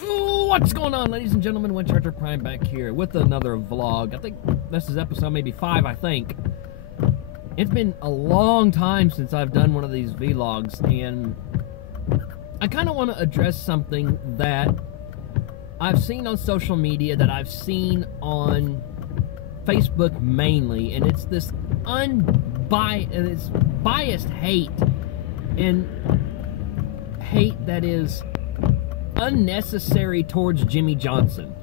What's going on, ladies and gentlemen? Winchester Prime back here with another vlog. I think this is episode maybe 5, I think. It's been a long time since I've done one of these vlogs, and I kind of want to address something that I've seen on social media, that I've seen on Facebook mainly, and it's this biased hate, and hate that is unnecessary towards Jimmie Johnson.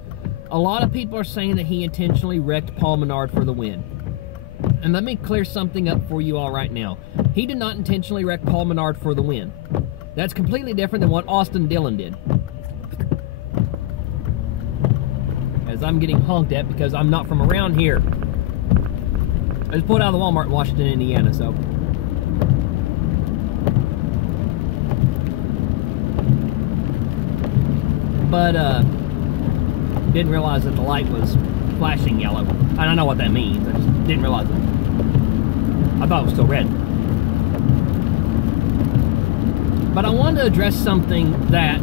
A lot of people are saying that he intentionally wrecked Paul Menard for the win. And let me clear something up for you all right now. He did not intentionally wreck Paul Menard for the win. That's completely different than what Austin Dillon did. As I'm getting honked at because I'm not from around here. I just pulled out of the Walmart in Washington, Indiana, so. But, didn't realize that the light was flashing yellow. And I know what that means, I just didn't realize it. I thought it was still red. But I want to address something that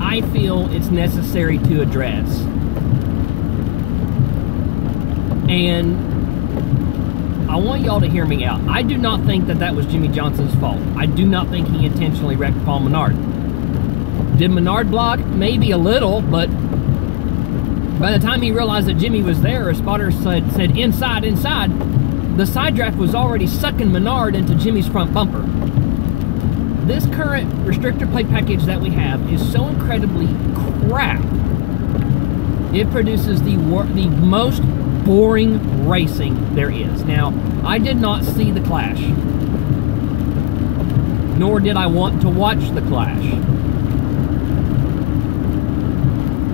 I feel it's necessary to address. And I want y'all to hear me out. I do not think that that was Jimmie Johnson's fault. I do not think he intentionally wrecked Paul Menard. Did Menard block? Maybe a little, but by the time he realized that Jimmie was there, a spotter said inside, inside, the side draft was already sucking Menard into Jimmie's front bumper. This current restrictor plate package that we have is so incredibly crap. It produces the most boring racing there is. Now, I did not see the clash, nor did I want to watch the clash.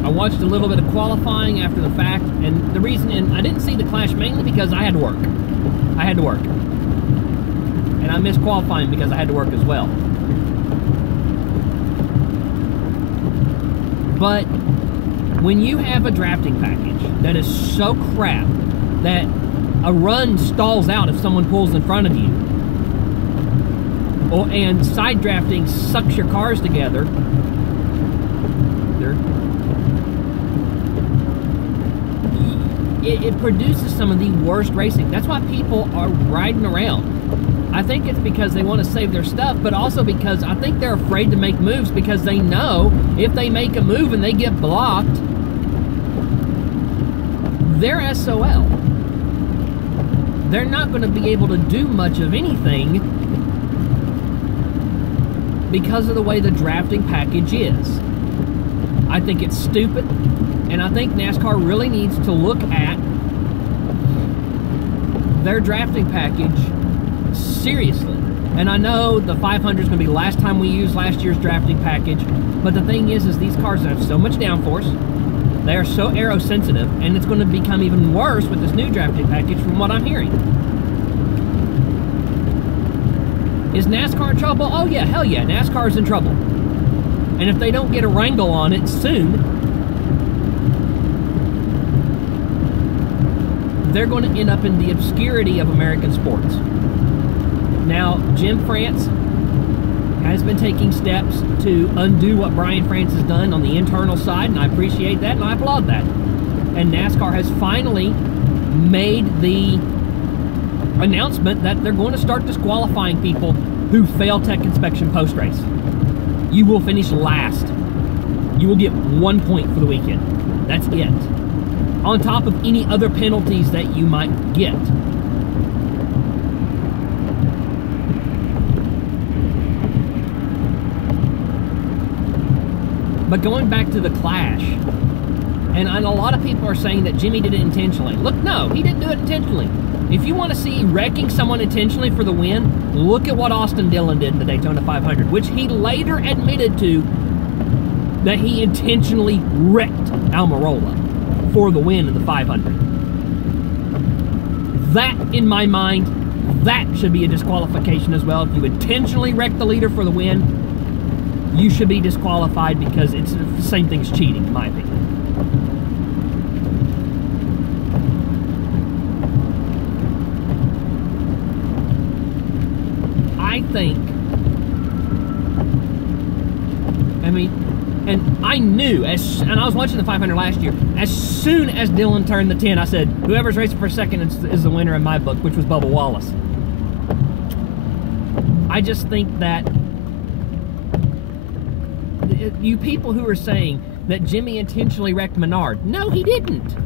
I watched a little bit of qualifying after the fact, and the reason, and I didn't see the clash mainly because I had to work. I had to work. And I missed qualifying because I had to work as well. But when you have a drafting package that is so crap that a run stalls out if someone pulls in front of you, and side drafting sucks your cars together, it produces some of the worst racing. That's why people are riding around. I think it's because they want to save their stuff, but also because I think they're afraid to make moves because they know if they make a move and they get blocked, they're SOL. They're not going to be able to do much of anything because of the way the drafting package is. I think it's stupid, and I think NASCAR really needs to look at their drafting package seriously. And I know the 500 is going to be the last time we use last year's drafting package, but the thing is these cars have so much downforce, they are so aero sensitive, and it's going to become even worse with this new drafting package from what I'm hearing. Is NASCAR in trouble? Oh yeah, hell yeah, NASCAR's in trouble. And if they don't get a wrangle on it soon, they're going to end up in the obscurity of American sports. Now, Jim France has been taking steps to undo what Brian France has done on the internal side, and I appreciate that, and I applaud that. And NASCAR has finally made the announcement that they're going to start disqualifying people who fail tech inspection post-race. You will finish last. You will get 1 point for the weekend. That's it. On top of any other penalties that you might get. But going back to the clash, and a lot of people are saying that Jimmie did it intentionally. Look, no, he didn't do it intentionally. If you want to see wrecking someone intentionally for the win, look at what Austin Dillon did in the Daytona 500, which he later admitted to that he intentionally wrecked Almirola for the win in the 500. That, in my mind, that should be a disqualification as well. If you intentionally wreck the leader for the win, you should be disqualified because it's the same thing as cheating, in my opinion. I think, I mean, And I knew, and I was watching the 500 last year, as soon as Dylan turned the 10, I said, whoever's racing for second is the winner in my book, which was Bubba Wallace. I just think that you people who are saying that Jimmy intentionally wrecked Menard, no, he didn't.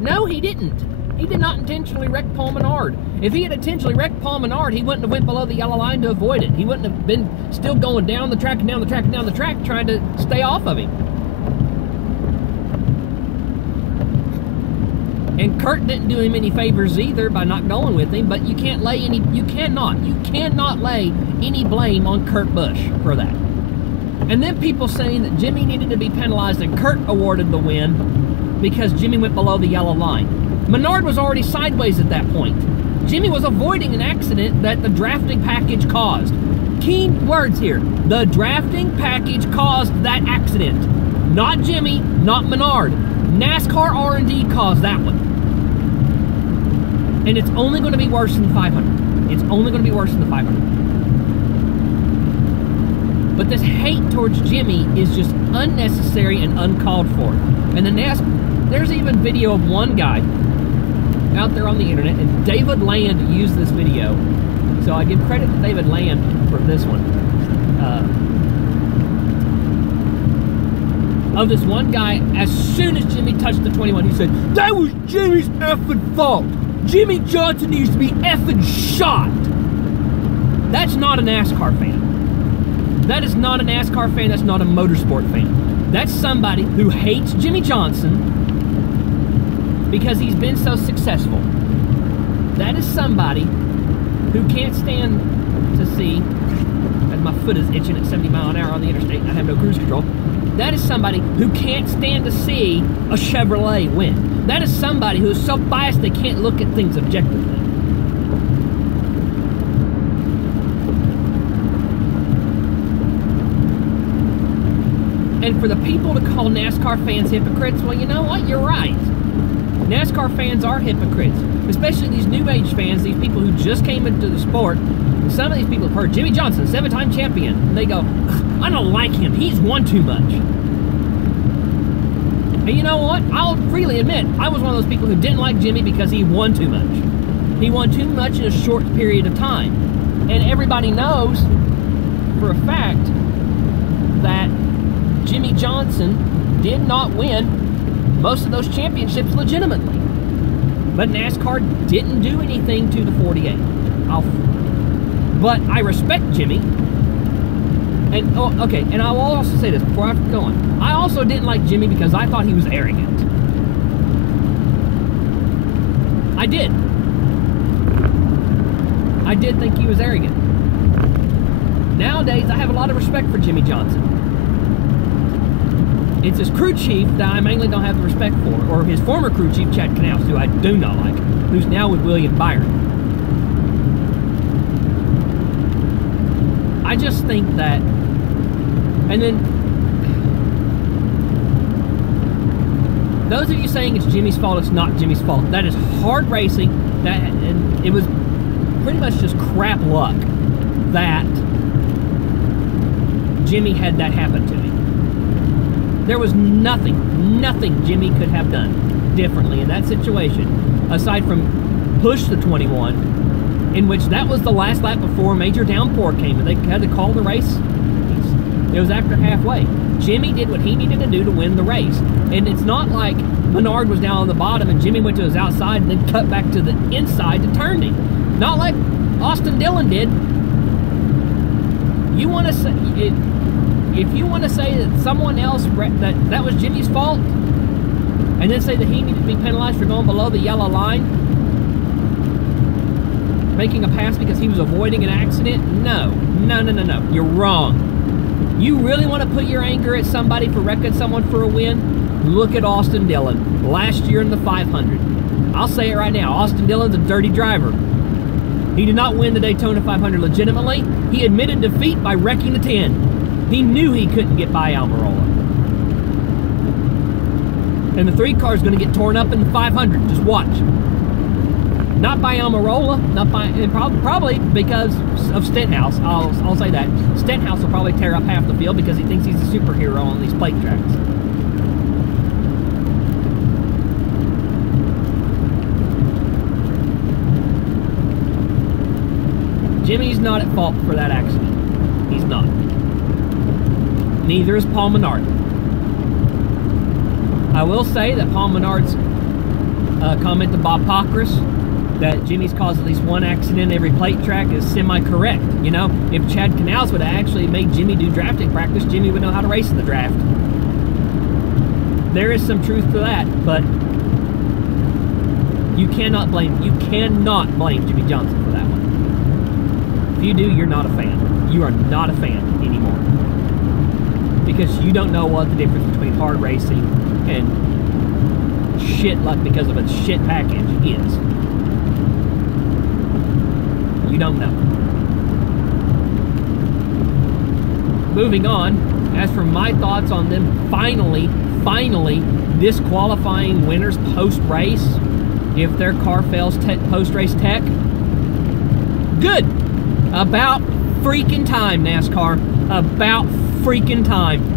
No, he didn't. He did not intentionally wreck Paul Menard. If he had intentionally wrecked Paul Menard, he wouldn't have went below the yellow line to avoid it. He wouldn't have been still going down the track and down the track and down the track trying to stay off of him. And Kurt didn't do him any favors either by not going with him, but you cannot lay any blame on Kurt Busch for that. And then people saying that Jimmy needed to be penalized and Kurt awarded the win because Jimmy went below the yellow line. Menard was already sideways at that point. Jimmy was avoiding an accident that the drafting package caused. Key words here. The drafting package caused that accident. Not Jimmy, not Menard. NASCAR R&D caused that one. And it's only going to be worse than the 500. It's only going to be worse than the 500. But this hate towards Jimmy is just unnecessary and uncalled for. And there's even video of one guy out there on the internet, and David Land used this video, so I give credit to David Land for this one, of this one guy. As soon as Jimmy touched the 21, he said, that was Jimmy's effing fault. Jimmy Johnson needs to be effing shot. That's not a NASCAR fan. That is not a NASCAR fan. That's not a motorsport fan. That's somebody who hates Jimmy Johnson because he's been so successful. That is somebody who can't stand to see, as my foot is itching at 70 miles an hour on the interstate and I have no cruise control, that is somebody who can't stand to see a Chevrolet win. That is somebody who is so biased they can't look at things objectively. And for the people to call NASCAR fans hypocrites, well, you know what? You're right. NASCAR fans are hypocrites, especially these new age fans, these people who just came into the sport. And some of these people have heard Jimmy Johnson, 7-time champion, and they go, I don't like him, he's won too much. And you know what? I'll freely admit, I was one of those people who didn't like Jimmy because he won too much. He won too much in a short period of time. And everybody knows for a fact that Jimmy Johnson did not win most of those championships legitimately. But NASCAR didn't do anything to the 48. But I respect Jimmy. And, okay, and I will also say this before I go on. I also didn't like Jimmy because I thought he was arrogant. I did. I did think he was arrogant. Nowadays, I have a lot of respect for Jimmy Johnson. It's his crew chief that I mainly don't have the respect for, or his former crew chief, Chad Knaus, who I do not like, who's now with William Byron. I just think that, and then, those of you saying it's Jimmy's fault, it's not Jimmy's fault. That is hard racing, and it was pretty much just crap luck that Jimmy had that happen to him. There was nothing Jimmy could have done differently in that situation, aside from push the 21, in which that was the last lap before a major downpour came, and they had to call the race. It was after halfway. Jimmy did what he needed to do to win the race. And it's not like Menard was down on the bottom and Jimmy went to his outside and then cut back to the inside to turn him. Not like Austin Dillon did. You want to say... If you want to say that someone else, that was Jimmy's fault, and then say that he needed to be penalized for going below the yellow line, making a pass because he was avoiding an accident, no. You're wrong. You really want to put your anger at somebody for wrecking someone for a win? Look at Austin Dillon, last year in the 500. I'll say it right now, Austin Dillon's a dirty driver. He did not win the Daytona 500 legitimately. He admitted defeat by wrecking the 10. He knew he couldn't get by Almirola. And the 3 car is going to get torn up in the 500. Just watch. Not by Almirola, not by, and probably because of Stenhouse. I'll say that. Stenhouse will probably tear up half the field because he thinks he's a superhero on these plate tracks. Jimmy's not at fault for that accident. He's not. Neither is Paul Menard. I will say that Paul Menard's comment to Bob Pockris that Jimmy's caused at least one accident every plate track is semi-correct. You know, if Chad Canals would have actually made Jimmy do drafting practice, Jimmy would know how to race in the draft. There is some truth to that, but you cannot blame Jimmy Johnson for that one. If you do, you're not a fan. You are not a fan anymore. Because you don't know what the difference between hard racing and shit luck because of a shit package is. You don't know. Moving on, as for my thoughts on them finally disqualifying winners post-race if their car fails post-race tech, good. About freaking time, NASCAR. About freaking time.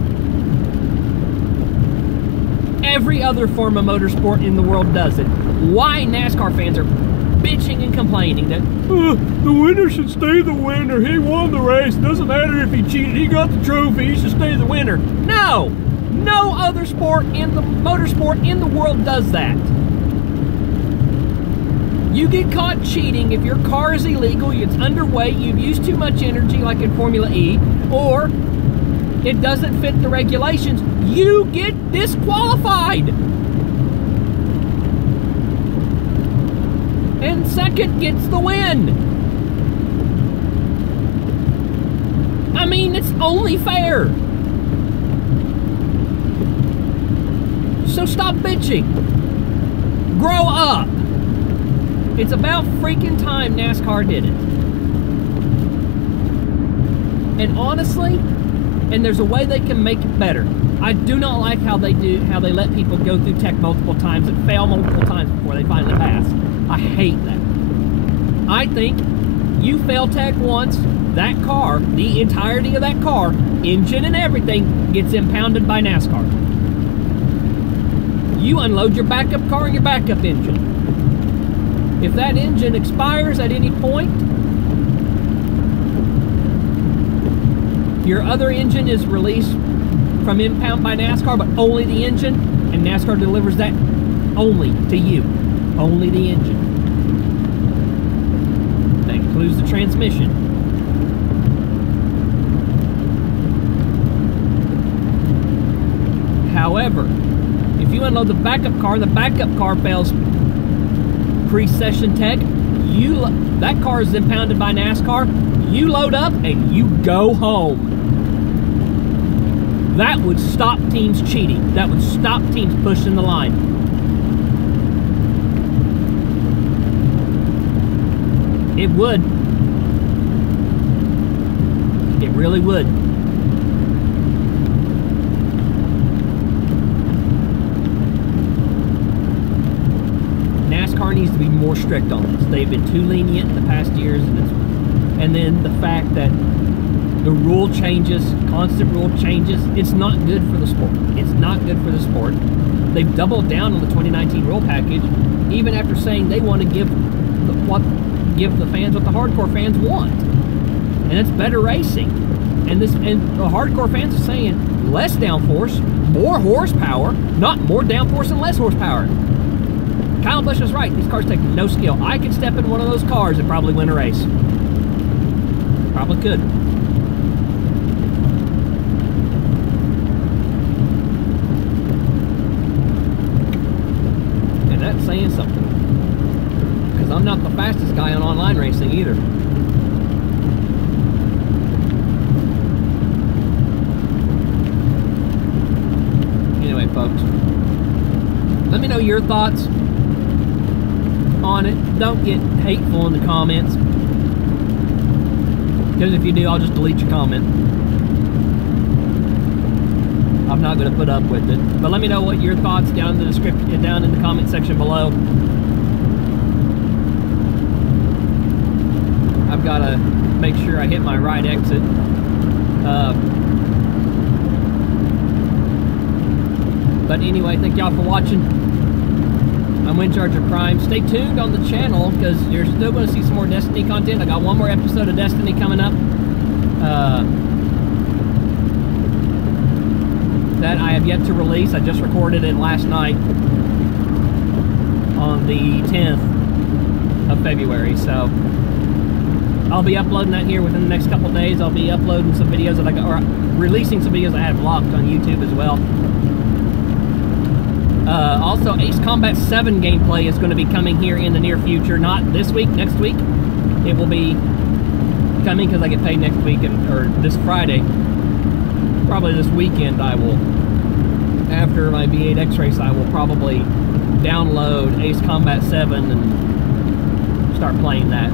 Every other form of motorsport in the world does it. Why NASCAR fans are bitching and complaining that the winner should stay the winner. He won the race. Doesn't matter if he cheated. He got the trophy. He should stay the winner. No! No other sport in the motorsport in the world does that. You get caught cheating if your car is illegal, it's underweight, you've used too much energy like in Formula E, or it doesn't fit the regulations, you get disqualified. And second gets the win. I mean, it's only fair. So stop bitching. Grow up. It's about freaking time NASCAR did it. And honestly, and there's a way they can make it better. I do not like how they let people go through tech multiple times and fail multiple times before they finally pass. I hate that. I think you fail tech once, that car, the entirety of that car, engine and everything, gets impounded by NASCAR. You unload your backup car and your backup engine. If that engine expires at any point, your other engine is released from impound by NASCAR, but only the engine, and NASCAR delivers that only to you. Only the engine. That includes the transmission. However, if you unload the backup car and the backup car fails pre-session tech, that car is impounded by NASCAR, you load up and you go home. That would stop teams cheating. That would stop teams pushing the line. It would. It really would. NASCAR needs to be more strict on this. They've been too lenient in the past years, and then the fact that the rule changes, constant rule changes, it's not good for the sport. It's not good for the sport. They've doubled down on the 2019 rule package, even after saying they want to give the fans what the hardcore fans want, and it's better racing. And the hardcore fans are saying less downforce, more horsepower, not more downforce and less horsepower. Kyle Busch is right. These cars take no skill. I could step in one of those cars and probably win a race. Probably could. And that's saying something. Because I'm not the fastest guy on online racing either. Anyway, folks, let me know your thoughts on it. Don't get hateful in the comments, because if you do, I'll just delete your comment. I'm not going to put up with it. But let me know what your thoughts down in the description, down in the comment section below. I've got to make sure I hit my right exit. But anyway, thank y'all for watching. I'm Windcharger Prime. Stay tuned on the channel because you're still going to see some more Destiny content. I got one more episode of Destiny coming up that I have yet to release. I just recorded it last night on the 10th of February. So I'll be uploading that here within the next couple of days. I'll be uploading some videos that I got, or releasing some videos I have locked on YouTube as well. Also, Ace Combat 7 gameplay is going to be coming here in the near future. Not this week, next week. It will be coming because I get paid next week, or this Friday. Probably this weekend I will, after my V8X race, I will probably download Ace Combat 7 and start playing that.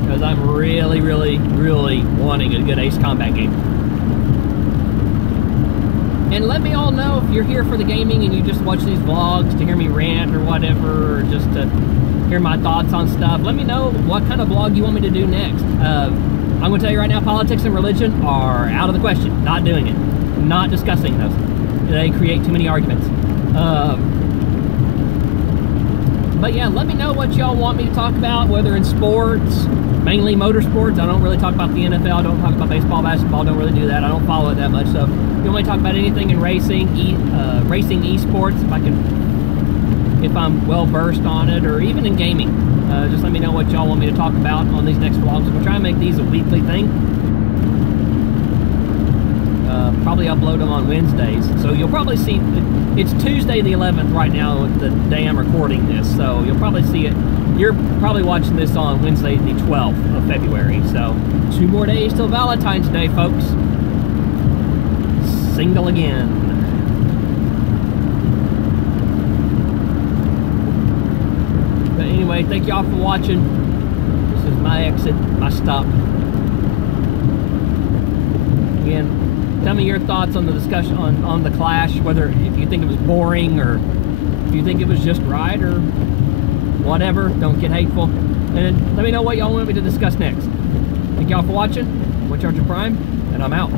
Because I'm really, really, really wanting a good Ace Combat game. And let me all know if you're here for the gaming and you just watch these vlogs to hear me rant or whatever, or just to hear my thoughts on stuff. Let me know what kind of vlog you want me to do next. I'm going to tell you right now, politics and religion are out of the question. Not doing it. Not discussing those. They create too many arguments. But yeah, let me know what y'all want me to talk about, whether in sports, mainly motorsports. I don't really talk about the NFL. I don't talk about baseball, basketball. Don't really do that. I don't follow it that much. So if you want me to talk about anything in racing, racing esports, if I'm well versed on it, or even in gaming, just let me know what y'all want me to talk about on these next vlogs. We'll try and make these a weekly thing. Probably upload them on Wednesdays. So you'll probably see, it's Tuesday the 11th right now, the day I'm recording this. So you'll probably see it. You're probably watching this on Wednesday the 12th of February. So 2 more days till Valentine's Day, folks. Single again. But anyway, thank y'all for watching. This is my exit, my stop. Again, tell me your thoughts on the discussion on the Clash, whether if you think it was boring or if you think it was just right or whatever. Don't get hateful. And let me know what y'all want me to discuss next. Thank y'all for watching. Windcharger Prime, and I'm out.